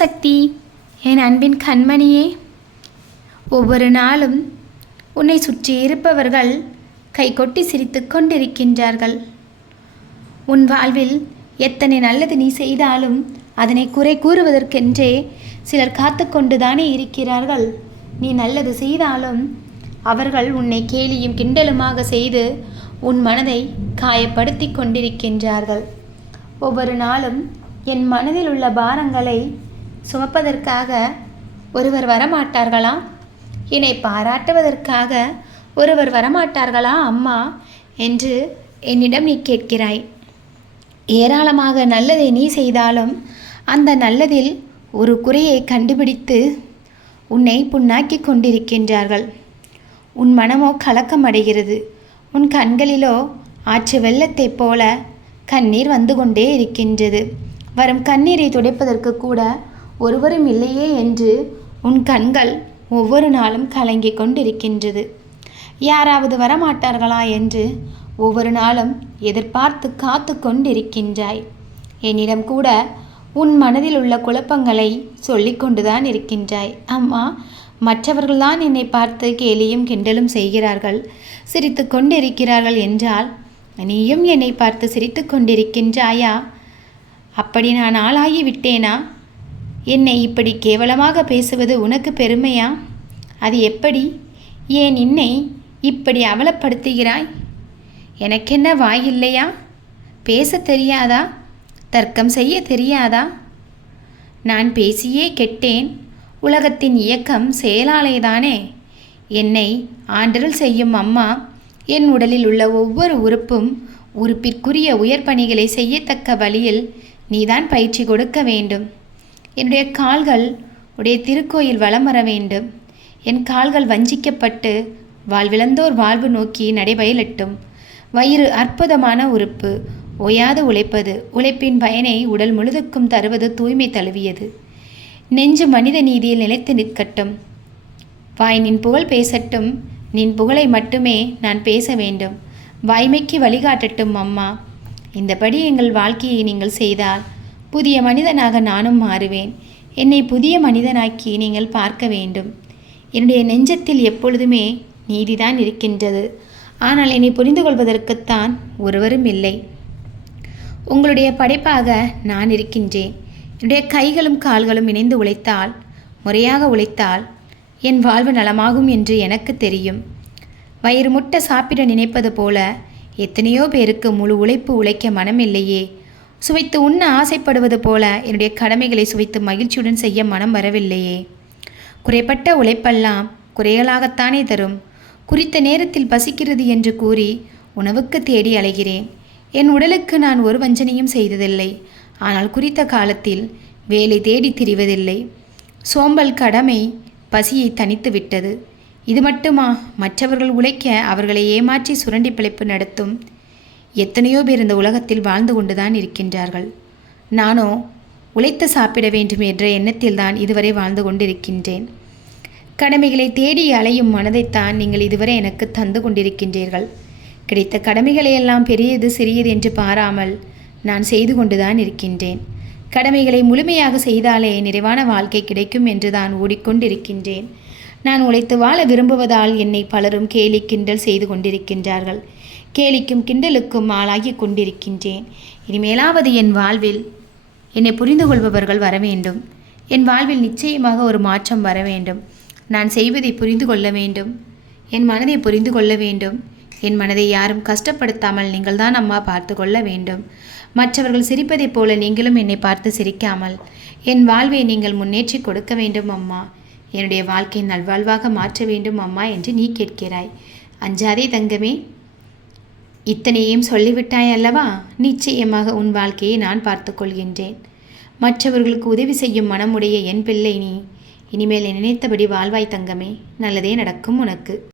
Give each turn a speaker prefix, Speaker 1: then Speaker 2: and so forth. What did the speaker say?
Speaker 1: சக்தி என் அன்பின் கண்மணியே. ஒவ்வொரு நாளும் உன்னை சுற்றி இருப்பவர்கள் கைகொட்டி சிரித்து கொண்டிருக்கின்றார்கள். உன் வாழ்வில் எத்தனை நல்லது நீ செய்தாலும் அதனை குறை கூறுவதற்கென்றே சிலர் காத்து கொண்டுதானே இருக்கிறார்கள். நீ நல்லது செய்தாலும் அவர்கள் உன்னை கேலியும் கிண்டலுமாக செய்து உன் மனதை காயப்படுத்தி கொண்டிருக்கின்றார்கள். ஒவ்வொரு நாளும் என் மனதில் உள்ள பாரங்களை சுமப்பதற்காக ஒருவர் வரமாட்டார்களா? என்னை பாராட்டுவதற்காக ஒருவர் வரமாட்டார்களா அம்மா? என்று என்னிடம் நீ கேட்கிறாய். ஏராளமாக நல்லதை நீ செய்தாலும் அந்த நல்லதில் ஒரு குறையை கண்டுபிடித்து உன்னை புண்ணாக்கி கொண்டிருக்கின்றார்கள். உன் மனமோ கலக்கமடைகிறது உன் கண்களிலோ ஆற்று வெள்ளத்தைப் போல கண்ணீர் வந்து கொண்டே இருக்கின்றது. வரும் கண்ணீரை துடைப்பதற்கு கூட ஒருவரும் இல்லையே என்று உன் கண்கள் ஒவ்வொரு நாளும் கலங்கிக் கொண்டிருக்கின்றது. யாராவது வரமாட்டார்களா என்று ஒவ்வொரு நாளும் எதிர்பார்த்து காத்து கொண்டிருக்கின்றாய். என்னிடம் கூட உன் மனதில் உள்ள குழப்பங்களை சொல்லிக்கொண்டுதான் இருக்கின்றாய். அம்மா மற்றவர்கள்தான் என்னை பார்த்து கேலியும் கிண்டலும் செய்கிறார்கள் சிரித்து கொண்டிருக்கிறார்கள் என்றால் நீயும் என்னை பார்த்து சிரித்து கொண்டிருக்கின்றாயா? அப்படி நான் ஆளாகி விட்டேனா என்னை இப்படி கேவலமாக பேசுவது உனக்கு பெருமையா? அது எப்படி? ஏன் என்னை இப்படி அவலப்படுத்துகிறாய்? எனக்கென்ன வாய் இல்லையா? பேச தெரியாதா? தர்க்கம் செய்ய தெரியாதா? நான் பேசியே கெட்டேன். உலகத்தின் இயக்கம் செயலாலேதானே. என்னை ஆண்டருள் செய்யும் அம்மா என் உடலில் உள்ள ஒவ்வொரு உறுப்பும் உறுப்பிற்குரிய உயர் பணிகளை செய்யத்தக்க வழியில் நீதான் பயிற்சி கொடுக்க வேண்டும். என்னுடைய கால்கள் உடைய திருக்கோயில் வலம் வர வேண்டும். என் கால்கள் வஞ்சிக்கப்பட்டு வாழ்விழந்தோர் வாழ்வு நோக்கி நடைபயிலட்டும். வயிறு அற்புதமான உறுப்பு. ஓயாது உழைப்பது. உழைப்பின் பயனை உடல் முழுதுக்கும் தருவது தூய்மை தழுவியது. நெஞ்சு மனித நீதியில் நிலைத்து நிற்கட்டும். வாய் நின் புகழ் பேசட்டும். நின் புகழை மட்டுமே நான் பேச வேண்டும். வாய்மைக்கு வழிகாட்டட்டும் அம்மா. இந்தபடி எங்கள் வாழ்க்கையை நீங்கள் செய்தால் புதிய மனிதனாக நானும் மாறுவேன். என்னை புதிய மனிதனாக்கி நீங்கள் பார்க்க வேண்டும். என்னுடைய நெஞ்சத்தில் எப்பொழுதுமே நீதிதான் இருக்கின்றது. ஆனால் என்னை புரிந்து கொள்வதற்குத்தான் ஒருவரும் இல்லை. உங்களுடைய படைப்பாக நான் இருக்கின்றேன். என்னுடைய கைகளும் கால்களும் இணைந்து உழைத்தால் முறையாக உழைத்தால் என் வாழ்வு நலமாகும் என்று எனக்கு தெரியும். வயிறு முட்டை சாப்பிட நினைப்பது போல எத்தனையோ பேருக்கு முழு உழைப்பு உழைக்க மனமில்லையே. சுவைத்து உண்ண ஆசைப்படுவது போல என்னுடைய கடமைகளை சுவைத்து மகிழ்ச்சியுடன் செய்ய மனம் வரவில்லையே. குறைப்பட்ட உழைப்பெல்லாம் குறைகளாகத்தானே தரும். குறித்த நேரத்தில் பசிக்கிறது என்று கூறி உணவுக்கு தேடி அலைகிறேன். என் உடலுக்கு நான் ஒரு வஞ்சனையும் செய்ததில்லை. ஆனால் குறித்த காலத்தில் வேலை தேடி திரிவதில்லை. சோம்பல் கடமை பசியை தனித்து விட்டது. இது மட்டுமா மற்றவர்கள் உழைக்க அவர்களை ஏமாற்றி சுரண்டி பிழைப்பு நடத்தும் எத்தனையோ பேர் இந்த உலகத்தில் வாழ்ந்து கொண்டுதான் இருக்கின்றார்கள். நானோ உழைத்து சாப்பிட வேண்டும் என்ற எண்ணத்தில்தான் இதுவரை வாழ்ந்து கொண்டிருக்கின்றேன். கடமைகளை தேடி அலையும் மனதைத்தான் நீங்கள் இதுவரை எனக்கு தந்து கொண்டிருக்கின்றீர்கள். கிடைத்த கடமைகளை எல்லாம் பெரியது சிறியது என்று பாராமல் நான் செய்து கொண்டுதான் இருக்கின்றேன். கடமைகளை முழுமையாக செய்தாலே நிறைவான வாழ்க்கை கிடைக்கும் என்று தான் ஓடிக்கொண்டிருக்கின்றேன். நான் உழைத்து வாழ விரும்புவதால் என்னை பலரும் கேலி கிண்டல் செய்து கொண்டிருக்கின்றார்கள். கேலிக்கும் கிண்டலுக்கும் ஆளாகி கொண்டிருக்கின்றேன். இனிமேலாவது என் வாழ்வில் என்னை புரிந்து கொள்பவர்கள் வர வேண்டும். என் வாழ்வில் நிச்சயமாக ஒரு மாற்றம் வர வேண்டும். நான் செய்வதை புரிந்து கொள்ள வேண்டும். என் மனதை புரிந்து கொள்ள வேண்டும். என் மனதை யாரும் கஷ்டப்படுத்தாமல் நீங்கள் தான் அம்மா பார்த்து கொள்ள வேண்டும். மற்றவர்கள் சிரிப்பதைப் போல நீங்களும் என்னை பார்த்து சிரிக்காமல் என் வாழ்வை நீங்கள் முன்னேற்றி கொடுக்க வேண்டும் அம்மா. என்னுடைய வாழ்க்கை நல்வாழ்வாக மாற்ற வேண்டும் அம்மா என்று நீ கேட்கிறாய். அஞ்சாதே தங்கமே இத்தனையும் சொல்லிவிட்டாய் அல்லவா? நிச்சயமாக உன் வாழ்க்கையை நான் பார்த்துக்கொள்கின்றேன் மற்றவர்களுக்கு உதவி செய்யும் மனமுடைய என் பிள்ளை நீ. இனிமேல் நினைத்தபடி வாழ்வாய் தங்கமே. நல்லதே நடக்கும் உனக்கு.